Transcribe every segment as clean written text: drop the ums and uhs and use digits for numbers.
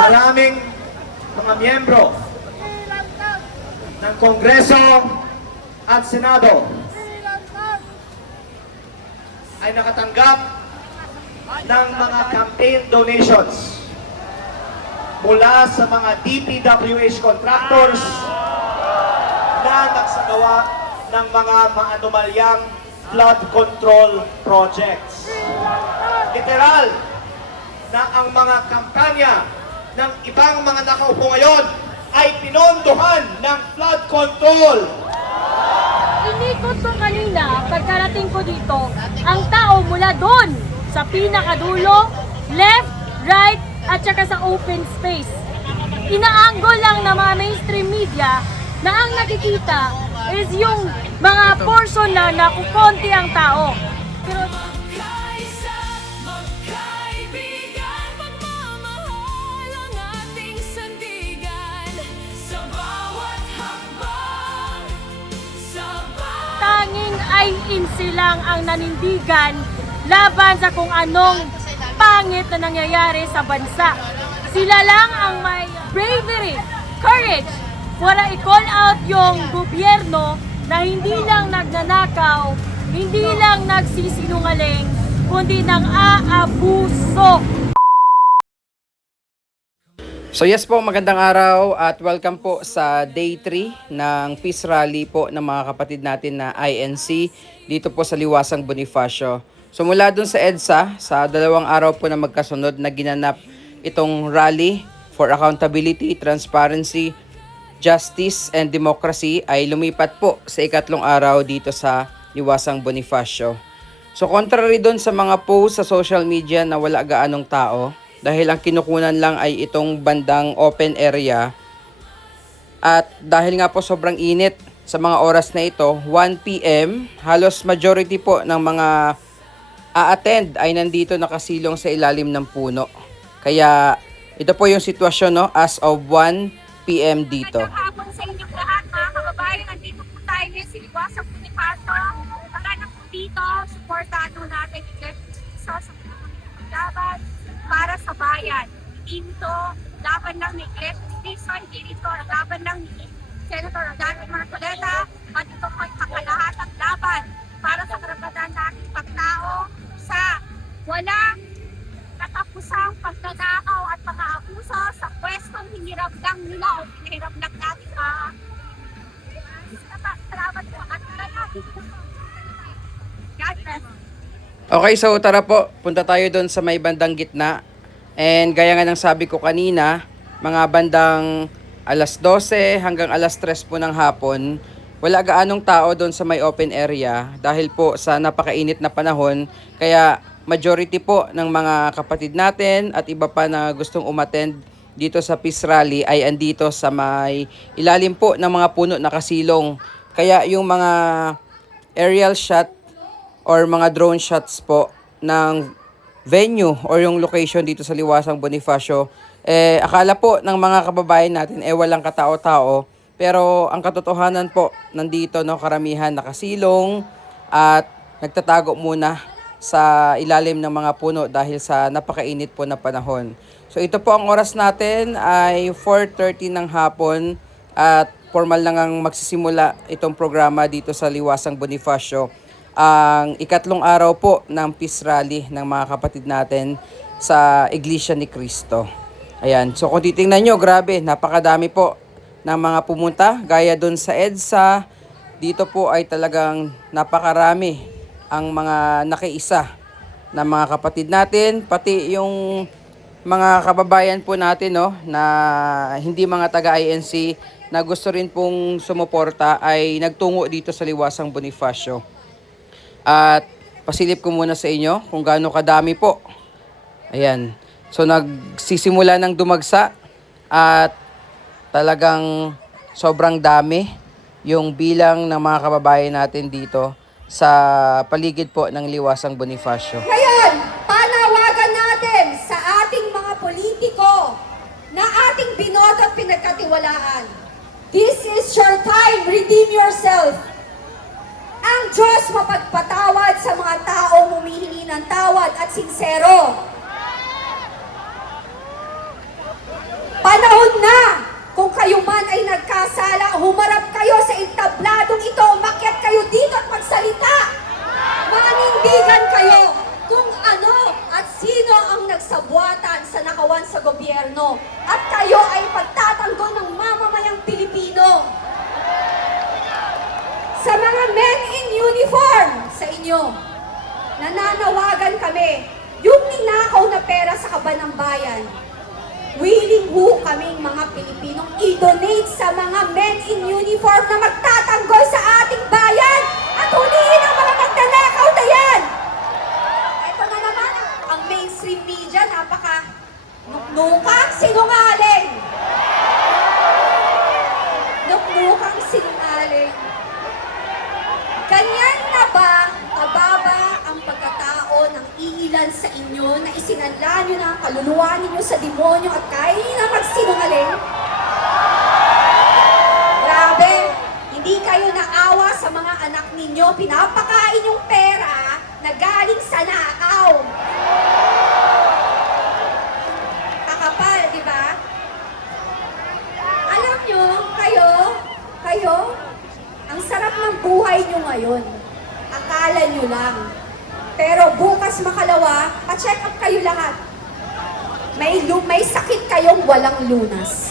Maraming mga miyembro ng Kongreso at Senado ay nakatanggap ng mga campaign donations mula sa mga DPWH contractors na nagsagawa ng mga maanomalyang flood control projects. Literal na ang mga kampanya ng ibang mga nakaupo ngayon ay pinondohan ng flood control. Inikot ko kanina, pagkarating ko dito, ang tao mula doon sa pinakadulo, left, right, at saka sa open space. Inaanggol lang ng mga mainstream media na ang nakikita is yung mga portion na nakukonti ang tao. Pero tanging ay insilang ang nanindigan laban sa kung anong pangit na nangyayari sa bansa. Sila lang ang may bravery, courage, para i-call out yung gobyerno na hindi lang nagnanakaw, hindi lang nagsisinungaling, kundi nang aabuso. So yes po, magandang araw at welcome po sa day 3 ng Peace Rally po ng mga kapatid natin na INC dito po sa Liwasang Bonifacio. So mula dun sa EDSA, sa 2 araw po na magkasunod na ginanap itong rally for accountability, transparency, justice and democracy ay lumipat po sa 3 araw dito sa Liwasang Bonifacio. So contrary dun sa mga post sa social media na wala gaanong tao, dahil ang kinukunan lang ay itong bandang open area at dahil nga po sobrang init sa mga oras na ito, 1 PM, halos majority po ng mga a-attend ay nandito nakasilong sa ilalim ng puno. Kaya ito po yung sitwasyon, no, as of 1 PM dito. Magandang hapon sa inyong lahat mga kababayan. Nandito po tayo ngayon sa Liwasang Bonifacio. Tara na po dito, supportahan po natin yung Jeff sa paglaban para sa bayan. Hindi ito laban lang ni Jeff Dixon, hindi ito laban lang ni Senator Rodante Marcoleta, at ito po ay kakalahatang laban para sa karapatan nating pagtao sa walang katapusang pagdadakaw at pang-aabuso sa pwestong hinirap lang nila o pinahirap lang natin salamat po at natin. God bless. Okay, so tara po, punta tayo doon sa may bandang gitna. And gaya nga ng sabi ko kanina, mga bandang alas 12 hanggang alas 3 po ng hapon, wala gaanong tao doon sa may open area dahil po sa napakainit na panahon. Kaya majority po ng mga kapatid natin at iba pa na gustong umattend dito sa Peace Rally ay andito sa may ilalim po ng mga puno na kasilong. Kaya yung mga aerial shot or mga drone shots po ng venue or yung location dito sa Liwasang Bonifacio, akala po ng mga kababayan natin walang katao-tao, pero ang katotohanan po nandito, no, karamihan nakasilong at nagtatago muna sa ilalim ng mga puno dahil sa napakainit po na panahon. So ito po ang oras natin ay 4:30 ng hapon at formal na ngang magsisimula itong programa dito sa Liwasang Bonifacio. Ang 3 araw po ng Peace Rally ng mga kapatid natin sa Iglesia ni Cristo. Ayan, so kung titingnan nyo, grabe, napakadami po ng mga pumunta. Gaya doon sa EDSA, dito po ay talagang napakarami ang mga nakiisa na mga kapatid natin, pati yung mga kababayan po natin, no, na hindi mga taga-INC na gusto rin pong sumuporta ay nagtungo dito sa Liwasang Bonifacio. At pasilip ko muna sa inyo kung gaano kadami po. Ayan. So nagsisimula ng dumagsa at talagang sobrang dami yung bilang ng mga kababayan natin dito sa paligid po ng Liwasang Bonifacio. Ngayon, panawagan natin sa ating mga politiko na ating binoto at pinagkatiwalaan. This is your time. Redeem yourself. Ang Diyos mapagpatawad sa mga taong humihingi ng tawad at sincero. ay nagkasala, humarap kayo sa entabladong ito, umakyat kayo dito at magsalita. Manindigan kayo kung ano at sino ang nagsabuatan sa nakawan sa gobyerno at kayo ay pagtatanggol ng mamamayang Pilipino. Sa mga men in uniform sa inyo, nananawagan kami, yung ninakaw na pera sa kaban ng bayan, willing ho kaming mga Pilipinong i-donate sa mga men in uniform na magtatanggol sa ating bayan at huliin ang mga magnanakaw na yan. Ito na naman ang mainstream media, nuknukang sinungaling. Nuknukang sinungaling. Ganyan na ba kababa ang pagkatao ng iilan sa inyo na isinanla nyo na ang kaluluwa ninyo sa demonyo at kaya nyo na magsinungaling? Grabe, hindi kayo naawa sa mga anak ninyo, pinapakain yung pera na galing sa nakaw. Kakapal, di ba? Alam nyo, kayo, ang sarap ng buhay nyo ngayon. Akala nyo lang. Pero bukas makalawa, pa-check up kayo lahat. May sakit kayong walang lunas.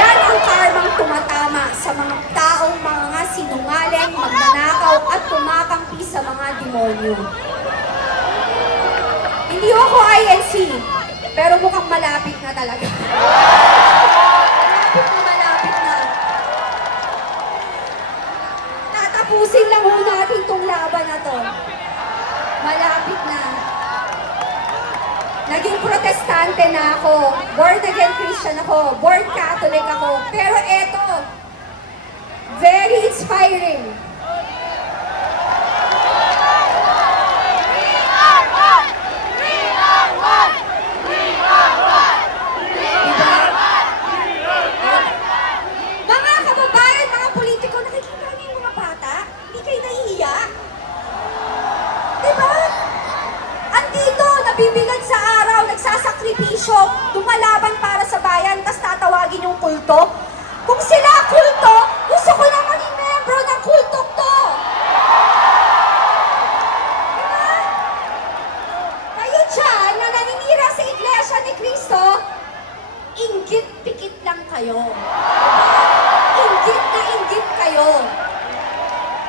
Yan ang karmang tumatama sa mga taong mga sinungaling, magnanakaw at kumakampi sa mga demonyo. Hindi ako INC, pero mukhang malapit na talaga. Malapit na. Tatapusin lang ho natin tong laban na to. Malapit na. Naging protestante na ako, born again Christian ako, born Catholic ako, pero eto, very inspiring. Diba? Mga kababayan, mga politiko, nakikita niyo yung mga bata? Hindi kayo nahihiya? Diba? Andito, nabibilad sa araw, nagsasakripisyo, lumalaban para sa bayan, tas tatawagin yung kulto. Kung sila kulto, gusto ko na maging membro ng kultong to. Diba? Kayo dyan, na naninira sa Iglesia ni Cristo, inggit-pikit lang kayo. Inggit na inggit kayo.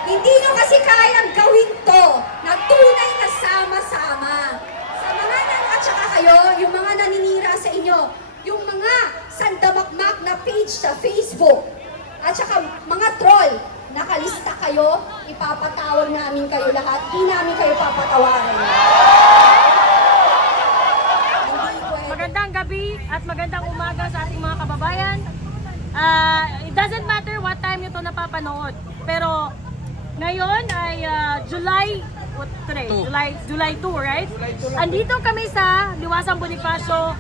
Hindi nyo kasi kayang gawin to na tunay na sama-sama. Sa mga at saka kayo, yung mga naninira sa inyo, yung mga sandamakmak na page sa Facebook, at saka mga troll, nakalista kayo, ipapatawag namin kayo lahat, di namin kayo papatawarin. Hindi pwede. Magandang gabi at magandang umaga sa ating mga kababayan. It doesn't matter what time nyo ito napapanood. Pero ngayon ay July 2, right? Andito kami sa Liwasang Bonifacio.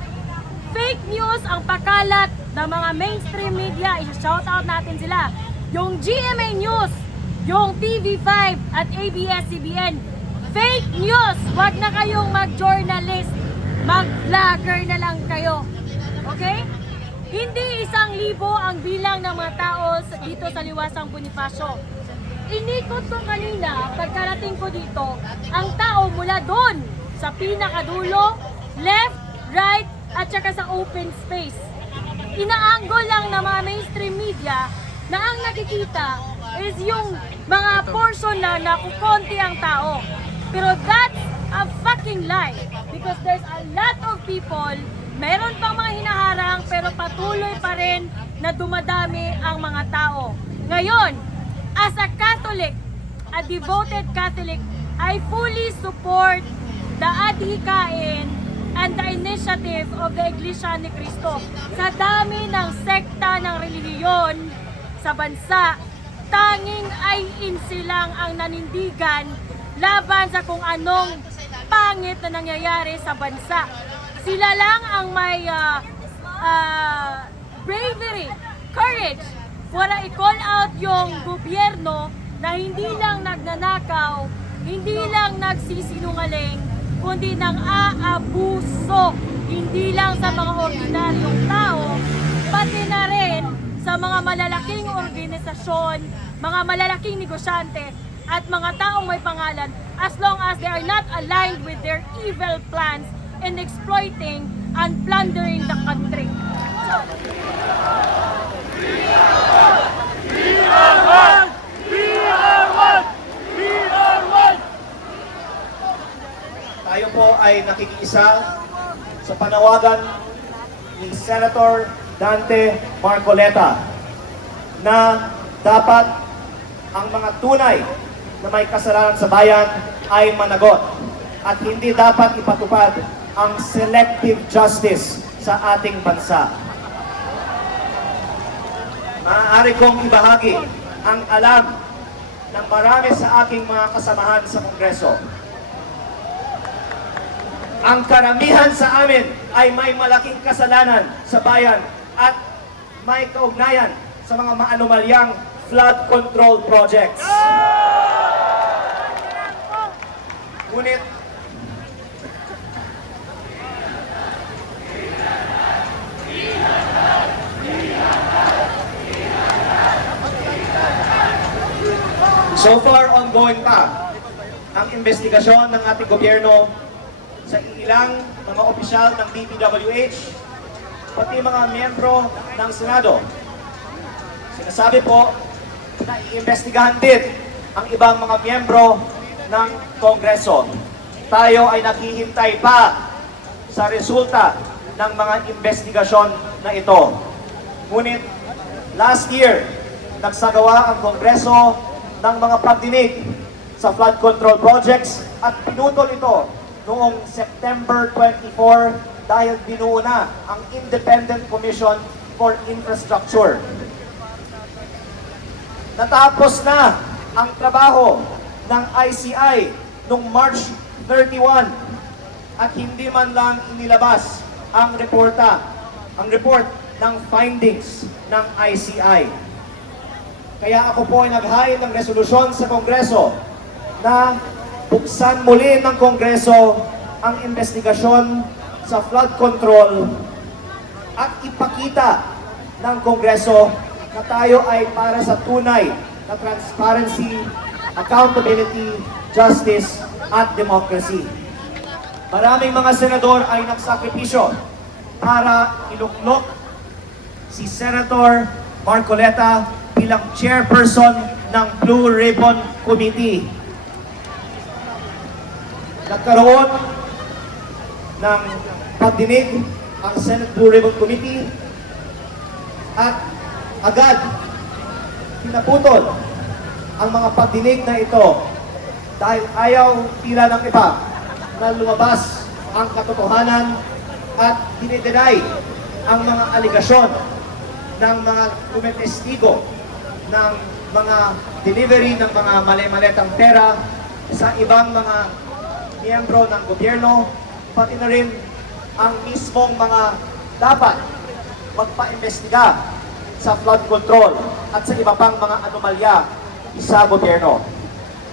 Fake news ang pakalat ng mga mainstream media. I-shoutout natin sila. Yung GMA News, yung TV5 at ABS-CBN. Fake news! Huwag na kayong mag-journalist. Mag-vlogger na lang kayo. Okay? Hindi 1,000 ang bilang ng mga tao dito sa Liwasang Bonifacio. Inikot ko kanina, pagkarating ko dito, ang tao mula doon sa pinakadulo, left, right, at saka sa open space. Inaanggol lang ng mga mainstream media na ang nakikita is yung mga portion na nakukonti ang tao. Pero that's a fucking lie because there's a lot of people, meron pang mga hinaharang pero patuloy pa rin na dumadami ang mga tao. Ngayon, as a Catholic, a devoted Catholic, I fully support the adhikain and the initiative of the Iglesia ni Cristo. Sa dami ng sekta ng relihiyon sa bansa, tanging ay insilang ang nanindigan laban sa kung anong pangit na nangyayari sa bansa. Sila lang ang may bravery, courage, para i-call out yung gobyerno na hindi lang nagnanakaw, hindi lang nagsisinungaling, kundi nang aabuso, hindi lang sa mga ordinaryong tao, pati na rin korporasyon, mga malalaking negosyante, at mga taong may pangalan as long as they are not aligned with their evil plans in exploiting and plundering the country. Tayo po ay nakikiisa sa panawagan ni Senator Dante Marcoleta na dapat ang mga tunay na may kasalanan sa bayan ay managot at hindi dapat ipatupad ang selective justice sa ating bansa. Maaari kong ibahagi ang alam ng marami sa aking mga kasamahan sa Kongreso. Ang karamihan sa amin ay may malaking kasalanan sa bayan at may kaugnayan sa mga maanomalyang flood control projects. Ngunit, so far ongoing pa ang investigasyon ng ating gobyerno sa ilang mga opisyal ng DPWH, pati mga miyembro ng Senado. Sinasabi po na iimbestigahan din ang ibang mga miyembro ng Kongreso. Tayo ay naghihintay pa sa resulta ng mga investigasyon na ito. Ngunit last year, nagsagawa ang Kongreso ng mga pagdinig sa flood control projects at pinutol ito noong September 24 dahil binuo na ang Independent Commission for Infrastructure. Natapos na ang trabaho ng ICI noong March 31 at hindi man lang inilabas ang report ng findings ng ICI. Kaya ako po ay naghain ng resolusyon sa Kongreso na buksan muli ng Kongreso ang investigasyon sa flood control at ipakita ng Kongreso na tayo ay para sa tunay na transparency, accountability, justice, at democracy. Maraming mga senador ay nagsakripisyo para iluklok si Senator Marcoleta bilang chairperson ng Blue Ribbon Committee. Nagkaroon ng pagdinig ang Senate Blue Ribbon Committee at agad pinaputol ang mga pagdinig na ito dahil ayaw tila ng iba na lumabas ang katotohanan at dinidenay ang mga aligasyon ng mga tumetestigo ng mga delivery ng mga mali-maletang pera sa ibang mga miyembro ng gobyerno, pati na rin ang mismong mga dapat magpa-imbestiga sa flood control at sa iba pang mga anomalya sa gobyerno.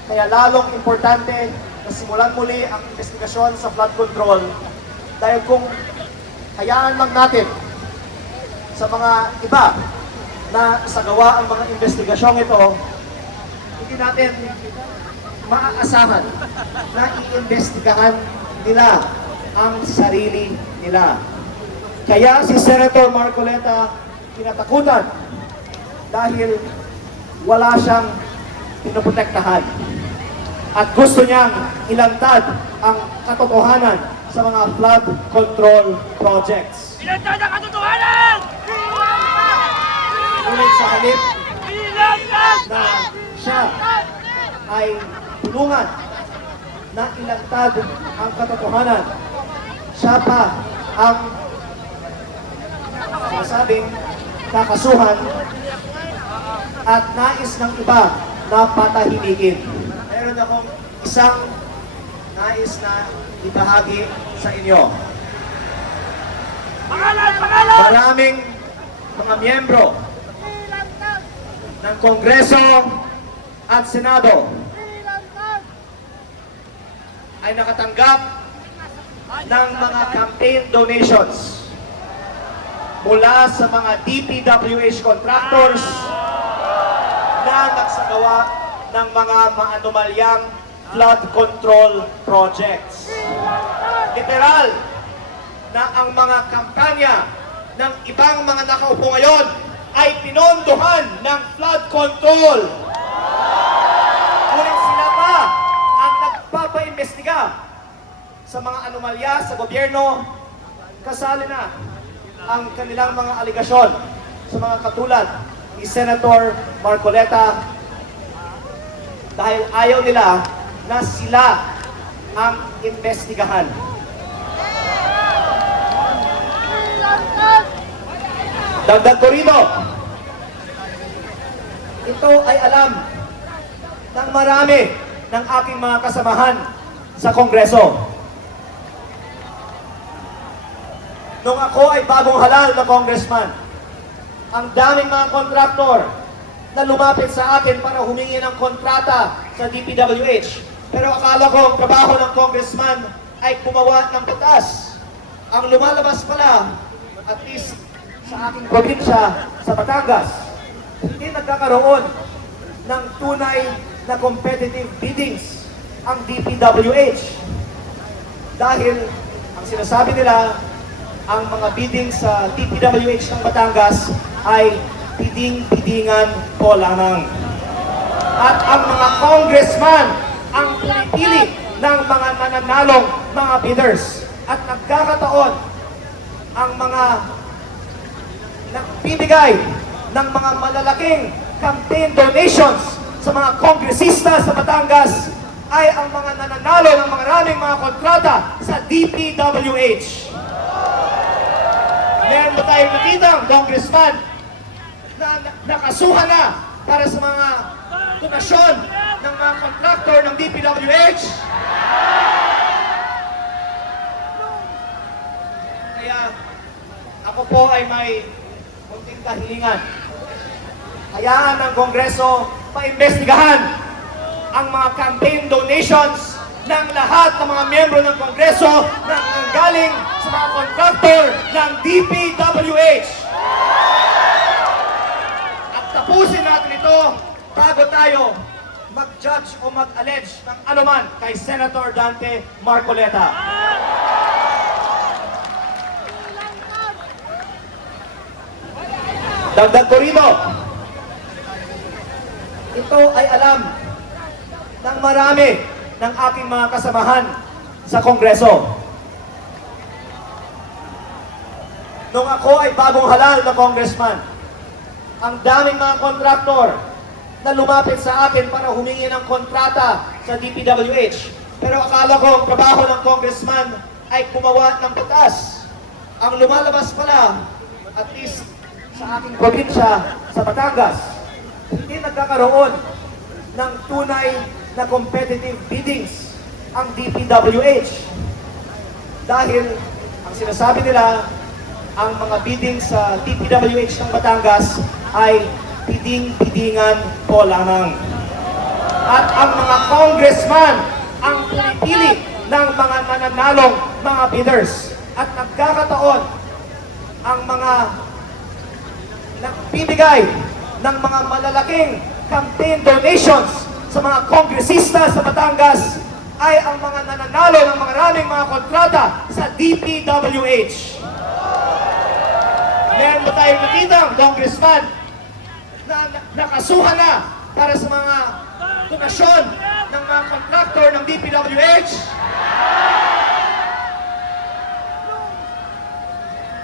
Kaya lalong importante na simulan muli ang investigasyon sa flood control dahil kung hayaan lang natin sa mga iba na isagawa ang mga investigasyong ito, hindi natin maaasahan na iimbestigahan nila ang sarili nila. Kaya si Senator Marcoleta kinatakutan dahil wala siyang pinoprotektahan at gusto niyang ilantad ang katotohanan sa mga flood control projects. Ilantad ang katotohanan! Ngunit sa halip na siya ay tulungan na ilantad ang katotohanan, siya pa ang sinasabing kakasuhan at nais ng iba na patahimikin. Meron akong isang nais na ibahagi sa inyo. Pangalan! Pangalan! Maraming mga miyembro ng Kongreso at Senado ay nakatanggap ng mga campaign donations mula sa mga DPWH contractors sila nagsagawa ng mga maanumalyang flood control projects. Literal na ang mga kampanya ng ibang mga nakaupo ngayon ay pinondohan ng flood control. Ngunit sila pa ang nagpapaimbestiga sa mga anomalya sa gobyerno, kasali na ang kanilang mga aligasyon sa mga katulad ni Senator Marcoleta dahil ayaw nila na sila ang imbestigahan. Dagdag ko rito, ito ay alam ng marami ng aking mga kasamahan sa Kongreso. Nung ako ay bagong halal na congressman, ang daming mga kontraktor na lumapit sa akin para humingi ng kontrata sa DPWH. Pero akala ko ang trabaho ng congressman ay gumawa ng batas. Ang lumalabas pala, at least sa aking probinsya, sa Batangas, hindi nagkakaroon ng tunay na competitive biddings ang DPWH. Dahil ang sinasabi nila, ang mga bidding sa DPWH ng Batangas ay piding-pidingan po lamang. At ang mga congressman ang pinipili ng mga nananalong mga bidders. At nagkakataon ang mga nagbibigay ng mga malalaking campaign donations sa mga kongresista sa Batangas ay ang mga nananalo ng mga maraming mga kontrata sa DPWH. Meron ba tayong nakitang congressman na nakasuhan na para sa mga donasyon ng mga kontraktor ng DPWH? Kaya ako po ay may kunting kahilingan. Hayaan ng Kongreso paimbestigahan ang mga campaign donations ng lahat ng mga miyembro ng Kongreso na galing sa mga kontraktor ng DPWH. At tapusin natin ito bago tayo mag-judge o mag-allege ng anuman kay Senator Dante Marcoleta. Dagdag ko rito, ito ay alam ng marami ng aking mga kasamahan sa Kongreso. Nung ako ay bagong halal na congressman, ang daming mga kontraktor na lumapit sa akin para humingi ng kontrata sa DPWH. Pero akala ko ang trabaho ng congressman ay gumawa ng batas. Ang lumalabas pala, at least sa aking probinsya, sa Batangas, hindi nagkakaroon ng tunay na competitive biddings ang DPWH. Dahil ang sinasabi nila, ang mga bidding sa DPWH ng Batangas ay piding-pidingan po lamang. At ang mga congressman ang pinipili ng mga nananalong mga bidders. At nagkakataon ang mga nagbibigay ng mga malalaking campaign donations sa mga kongresista sa Batangas ay ang mga nananalo ng mga maraming mga kontrata sa DPWH. Meron ba tayong nakitang congressman na nakasuhan na para sa mga donasyon ng mga kontraktor ng DPWH?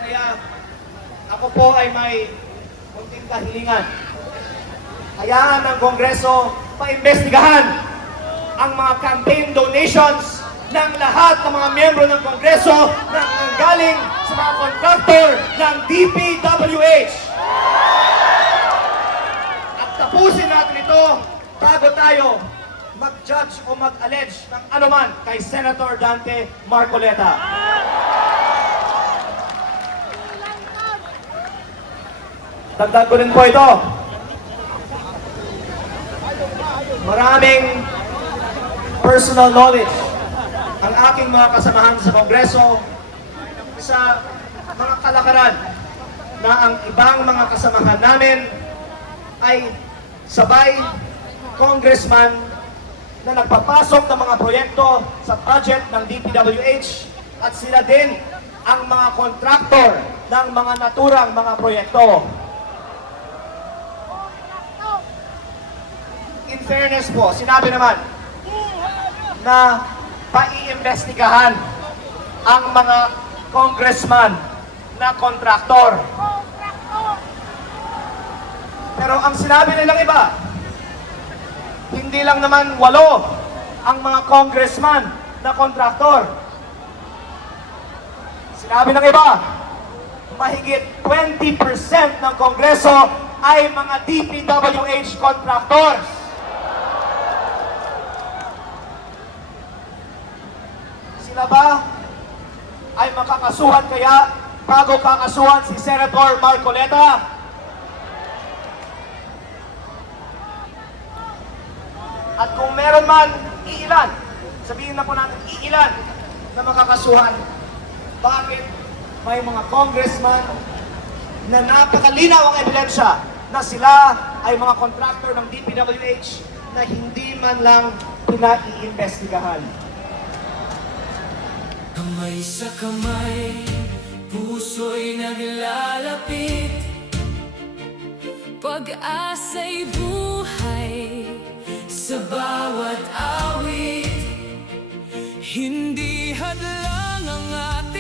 Kaya ako po ay may kunting kahilingan. Hayaan ng Kongreso paimbestigahan ang mga campaign donations ng lahat ng mga miyembro ng Kongreso na galing sa mga kontraktor ng DPWH. At tapusin natin ito bago tayo mag-judge o mag-allege ng anuman kay Senator Dante Marcoleta. Dagdag ko rin po ito. Maraming personal knowledge ang aking mga kasamahan sa Kongreso sa mga kalakaran na ang ibang mga kasamahan namin ay sabay congressman na nagpapasok ng mga proyekto sa budget ng DPWH at sila din ang mga kontraktor ng mga naturang mga proyekto. In fairness po, sinabi naman na paiimbestigahan ang mga congressman na kontraktor. Pero ang sinabi nilang iba, hindi lang naman 8 ang mga congressman na kontraktor. Sinabi ng iba, mahigit 20% ng Kongreso ay mga DPWH contractors. Sila ba ay makakasuhan kaya bago kakasuhan si Senator Marcoleta? At kung meron man iilan, sabihin na po natin iilan na makakasuhan, bakit may mga congressman na napakalinaw ang ebidensya na sila ay mga contractor ng DPWH na hindi man lang pinaiimbestigahan? Kamay sa kamay, puso'y naglalapit, pag-asa'y buhay sa bawat awit. Hindi hadlang ang ating